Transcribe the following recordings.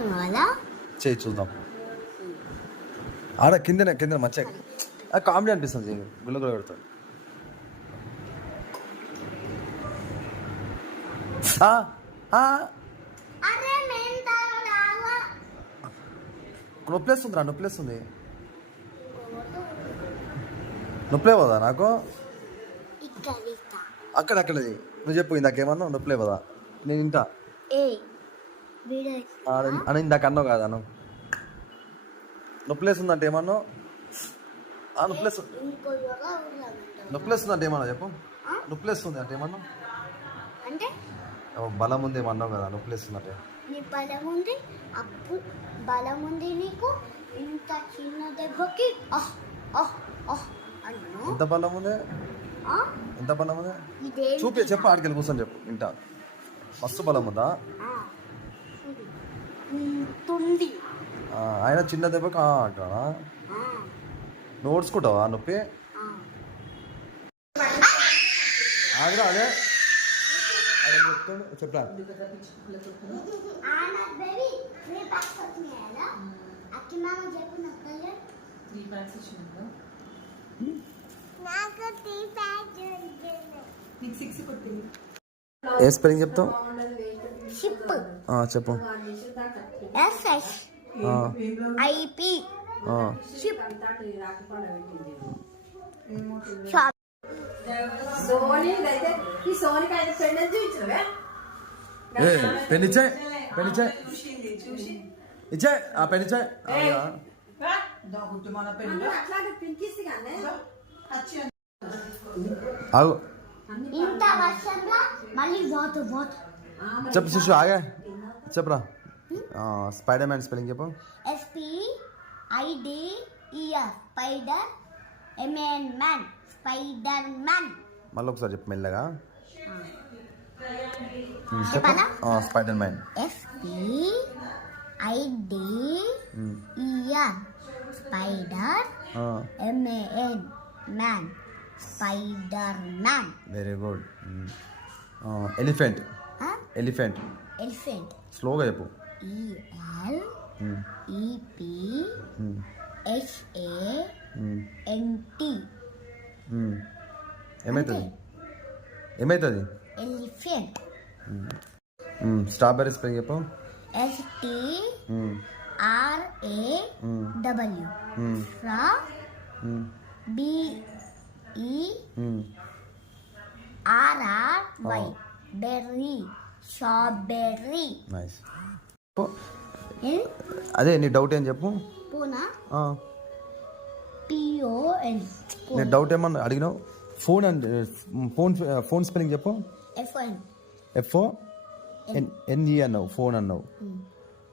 చేసుకున్నావా? చేయి చూద్దాం. ఆడ కింద మంచిగా కామెడీ అనిపిస్తుంది. గుల్ల గుల్ల పెడతాడు. నొప్పిలేస్తుందిరా, నొప్పిలేస్తుంది. నొప్పలే కదా నాకు? అక్కడది నువ్వు చెప్పు. ఇందాకేమన్నా నొప్పలే కదా? నేను ఇంటా అని ఇందాక అన్నావు కదా. నువ్వు నొప్పిలేస్తుందంటే ఏమన్నా? నొప్పిలేస్తుందంటే ఏమన్నా చెప్పు. నొప్పిలేస్తుంది అంటే ఏమన్నా? బలం ఉంది ఏమన్నావు కదా. నొప్పిలేస్తుందంటే బలం ఉంది నీకు. ఇంత చిన్న దెబ్బకి ఎంత బలం ఉంది? ఎంత బలం ఉంది చూపి చెప్పు. ఆడికెళ్ళి కూర్చొని చెప్పు. ఇంట మస్తు బలం ఉందా? ఆయన చిన్న దెబ్బకి అంటావా? నువ్వు ఓడ్చుకుంటావా నొప్పి? ఆగరా అదే చెప్తాడు. చెప్పా ఏ స్పెల్లింగ్ చెప్తావు? చెప్పు. SHIP పెన్నిచ్చాయి ఆ పెన్నిచ్చాయి. ఇంత వర్షంలో మళ్ళీ చెప్పు శిశు. ఆగా చెప్పురా. స్పైడర్ మ్యాన్ స్పెల్లింగ్ చెప్పు. SPIDER spider MAN spider man. మళ్ళీ ఒకసారి చెప్పు మెల్లగా. Spider man. SPIDER spider MAN man spider man. Very good. Elephant. Elephant స్లోగా చెప్పు. ELEPHANT. ఏమవుతుంది? ఎలిఫెంట్. స్ట్రాబెర్రీ స్పెల్లింగ్ చెప్పు. STRABERRY berry. స్ట్రాబెర్రీ. నైస్. అదే నీ డౌట్ ఏం చెప్పు. పూనా PON. నీ డౌట్ ఏమన్నా అడిగినావు? ఫోన్ అండ్ ఫోన్ స్పెల్లింగ్ చెప్పు. FONE అన్నావు. ఫోన్ అన్నావు.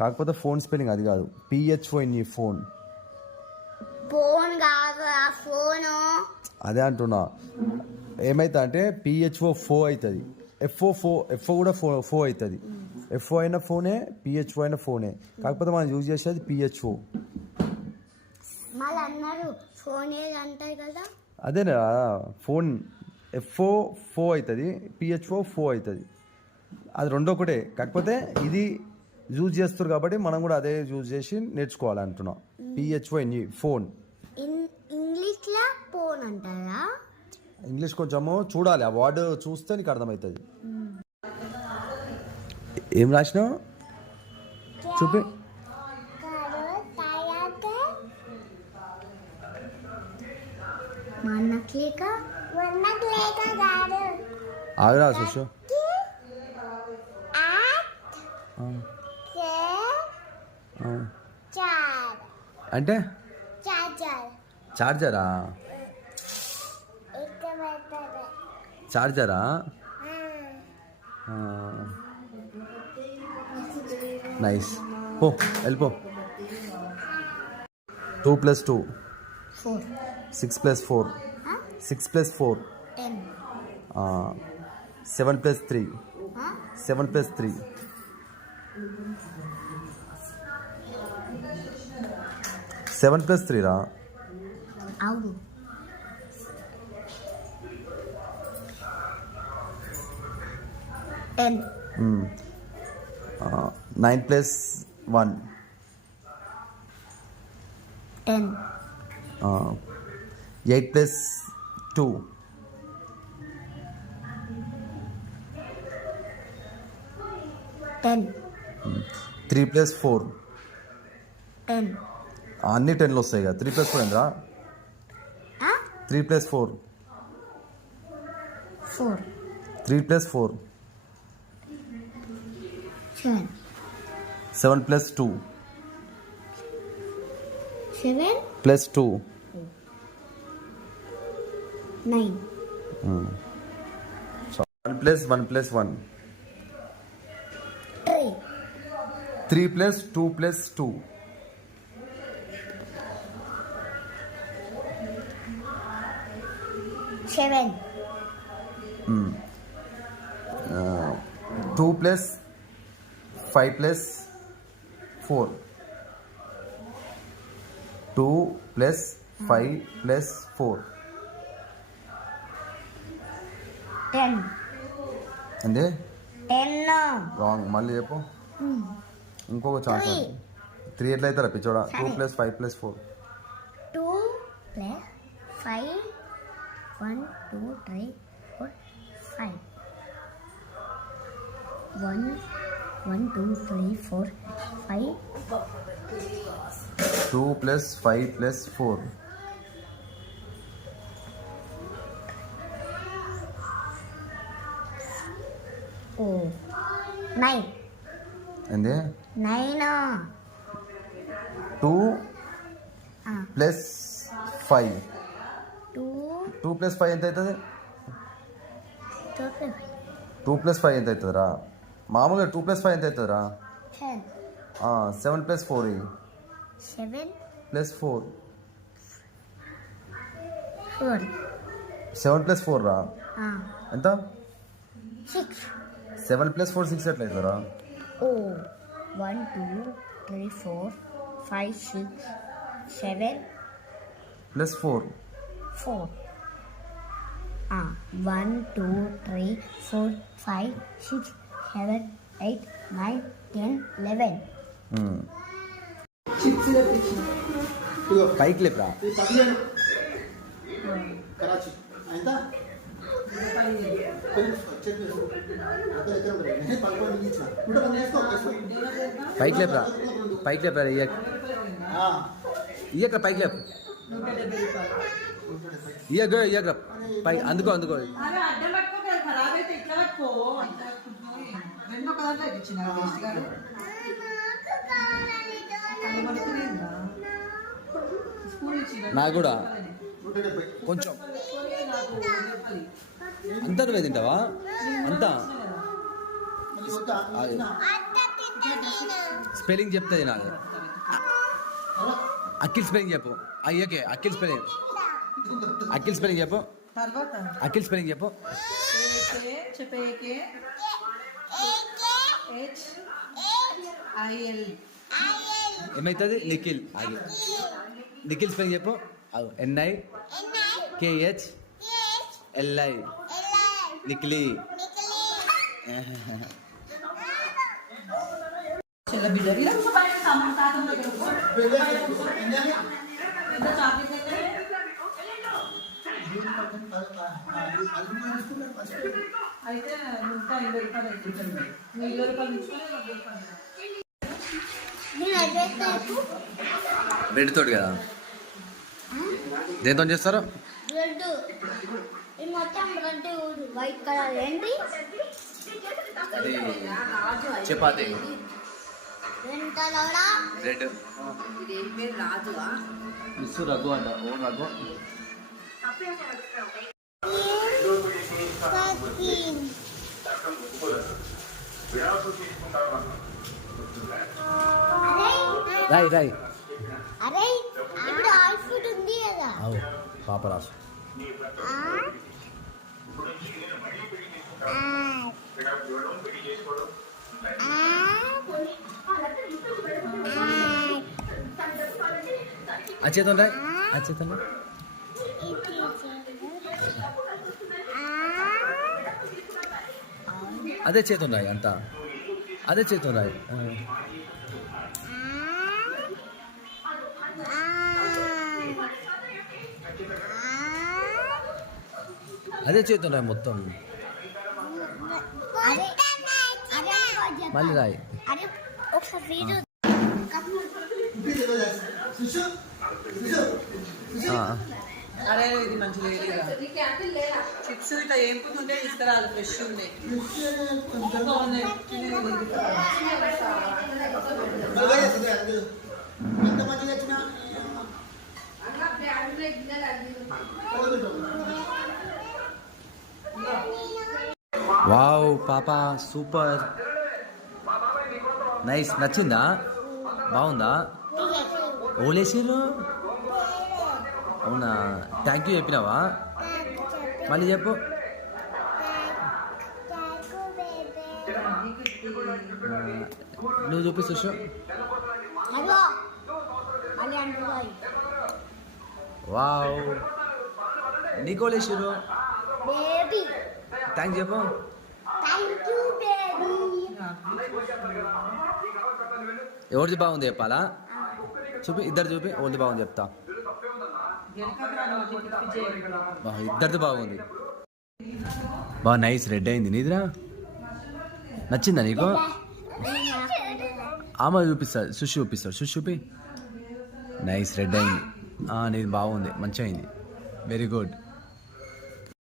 కాకపోతే ఫోన్ స్పెల్లింగ్ అది కాదు. PHONE phone. ఫోన్ కాదు ఫోను. అదే అంటున్నా. ఏమైతే అంటే PHO ఫో అవుతుంది. FO కూడా ఫో అవుతుంది. FO అయిన ఫోనే, PHO అయిన ఫోనే. కాకపోతే మనం యూజ్ చేసేది PHO. అదేనా ఫోన్. FO ఫో అవుతుంది, PHO ఫో అవుతుంది. అది రెండో ఒకటే. కాకపోతే ఇది యూజ్ చేస్తారు కాబట్టి మనం కూడా అదే యూజ్ చేసి నేర్చుకోవాలి అంటున్నాం. PHONE phone. ఇంగ్లీష్ కొంచెము చూడాలి. ఆ వర్డ్ చూస్తే నీకు అర్థమవుతుంది. ఏం రాసినావు చూపి. ఆగరా చూసు. అంటే చార్జరా? నైస్. వెళ్ళిపో. 2 + 2 6 + 4 6 + 4 7 + 3 7 + 3 7 + 3 రా. అవును. 10. 9 + 1. 10. 8 plus 2. 10. 3 plus 4. 10. అన్ని 10లు వస్తాయి కదా. 3 plus 4 ఎంతరా? 3 plus 4. 4. 3 plus 4. 7. 7 plus 2. 7. Plus 2. 9. 1 plus 1 plus 1. 3. 3 plus 2 plus 2. 7. 2 plus 5 plus 4. 2 plus 5 plus 4. 10. అంటే 10. రాంగ్. మళ్ళీ చెప్పు. ఇంకొక ఛాన్స్. 3 ఎట్లా అవుతారా పిచ్చోడా? 2 plus 5 plus 4. 2 plus 5. 1, 2, 3, 4, 5. 1, 2, 3, 4, 5. 2 plus 5 plus 4. Oh. 9. ఏంది? 9. 2 plus 5. 2. 2 plus 5 ఎంత అవుతుంది? 2 2 plus 5 ఎంత అవుతుందిరా? మామూలుగా 2 plus 5 ఎంత అవుతుందిరా? 10. 7 plus 4 7. plus 4. 4. 7 plus 4 రా. ఎంత? 6. 7 plus 4 6 ఎట్లా అవుతుందిరా? Oh. 1, 2, 3, 4, 5, 6, 7. Plus 4. 4. 1, 2, 3, 4, 5, 6, 7, 8, 9, 10, 11. పైకి లేపురా. కరాచీ అయిందా పైకి లేపురా. పైకి లేపురా. ఇయ్యక పైకి లేపు. ఇయ్యక పై అందుకో అందుకో. నాకు కూడా కొంచెం. అంతా నువ్వే తింటావా? అంతా స్పెల్లింగ్ చెప్తుంది నాకు. అఖిల్ స్పెల్లింగ్ చెప్పు. అయ్యకే అఖిల్ స్పెల్లింగ్. అఖిల్ స్పెల్లింగ్ చెప్పు. అఖిల్ స్పెల్లింగ్ చెప్పు. ఏమవుతుంది? నిఖిల్. నిఖిల్ స్పెల్లింగ్ చెప్పు. NIKHLI. నిఖిలి. అయితే 150 రూపాయలు అవుతుంది. 20 రూపాయలు ఇచ్చుకొని 40 రూపాయలు. బ్రెడ్ తోటి కదా. దేంతో చేస్తారు? బ్రెడ్. ఇది మొత్తం బ్రెడ్ వైట్ కలర్ ఏంటి? అది చపాతీ. బ్రెడ్. మిస్ రఘు అంట. ఓన్ రఘు. రాయ్ రాయ్. అరే ఇప్పుడు ఆల్ ఫుడ్ ఉంది కదా. పాపరాసు. అచేతం రాయ్. అచేతం అదే చేతం రాయ్. అంతా అదే చేతం రాయ్. అదే చేతున్నా మొత్తం అదే అదే మళ్ళీ రాయి అదే ఒకసారి వీడియో శిశు శిశు ఆ. అరే ఇది మంచి చిప్స్ ఇట్లా ఏంపుతుంటే తీసుకురాలి ఫ్రెష్ ఉన్నాయి బాగున్నాయి. ఎంత మంచిగా వచ్చినా వావ్ పాప సూపర్ నైస్ నచ్చిందా బాగుందా ఓలేసిర్రు అవునా థ్యాంక్ యూ చెప్పినావా మళ్ళీ చెప్పు నువ్వు చెప్పు సుషు హలో అది అంటున్నాయి వావ్ నీకు ఓలేసిర్రు బేబీ థ్యాంక్ చెప్పు థ్యాంక్ యూ బేబీ ఎవరిది బాగుంది చెప్పాలా చూపి ఇద్దరు చూపి ఎవరిది బాగుంది చెప్తా ఇద్దరిది బాగుంది బా నైస్ రెడ్ అయింది నీదిరా నచ్చిందా నీకు ఆమె చూపిస్తాడు సుషి చూపిస్తాడు సుషి చూపి నైస్ రెడ్ అయింది నీది బాగుంది మంచిగా అయింది వెరీ గుడ్